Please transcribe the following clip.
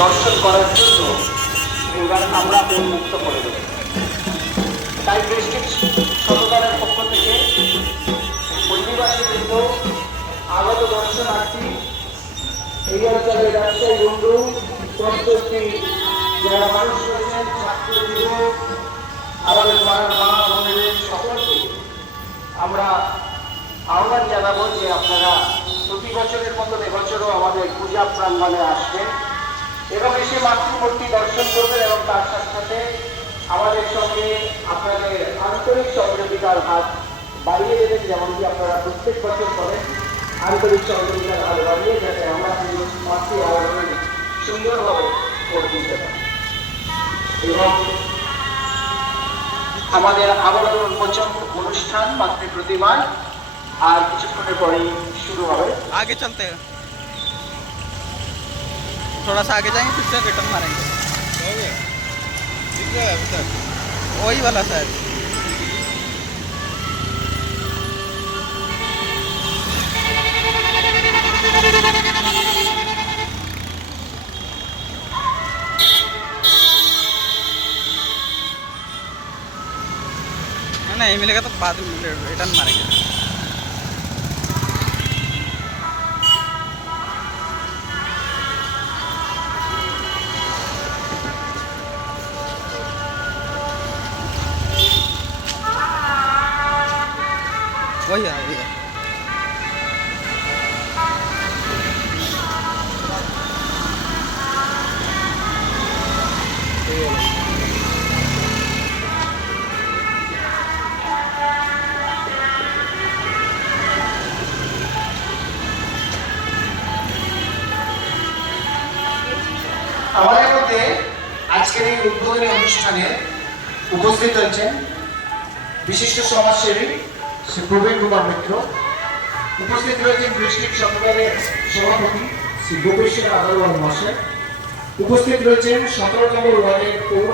দর্শন করার জন্য এবার আমরা উন্মুক্ত করে দেব। তাই ডিস্ট্রিক্ট সদরের পক্ষ থেকে পল্লীবাসীবৃন্দ, আগত দর্শনার্থী, এই অঞ্চলের ব্যবসায়ী বন্ধু, প্রত্যেকটি যারা মানুষ রয়েছেন, ছাত্র যুবক, আমাদের পাড়ার মা বোনেদের সকলকে আমরা আহ্বান জানাবো যে আপনারা প্রতি বছরের মতন এবছরও আমাদের পূজা প্রাঙ্গণে আসবেন এবং এসে মাতৃমূর্তি দর্শন করবেন এবং তার সাথে সাথে আমাদের সঙ্গে আপনাদের আন্তরিক সহযোগিতার হাত বাড়িয়ে দেবেন, যেমনটি আপনারা প্রত্যেক বছর করেন। আন্তরিক সহযোগিতার হাত বাড়িয়ে যাতে আমরা মাতৃ আহ্বান সুন্দরভাবে করে তুলতে পারি এবং আমাদের আবরণ উন্মোচন অনুষ্ঠান মাতৃ প্রতিমার আর কিছুক্ষণের পরেই শুরু হবে। आगे चलते हैं, थोड़ा सा आगे जाएंगे फिर से रिटर्न मारेंगे। दिख रहा है अभी तक वही वाला शायद। नहीं मिलेगा तो बाद में रिटर्न मारेंगे। वही है वही है। আমাদের মধ্যে আজকের এই উদ্বোধনী অনুষ্ঠানে উপস্থিত হয়েছেন বিশিষ্ট সমাজসেবী শ্রী প্রবীণ কুমার মিত্র, উপস্থিত রয়েছেন ডিস্ট্রিক্ট সদরের সভাপতি শ্রী গোপেশ্বর আগরওয়াল মহাশয়, উপস্থিত রয়েছেন 17 নম্বর ওয়ার্ডের পৌর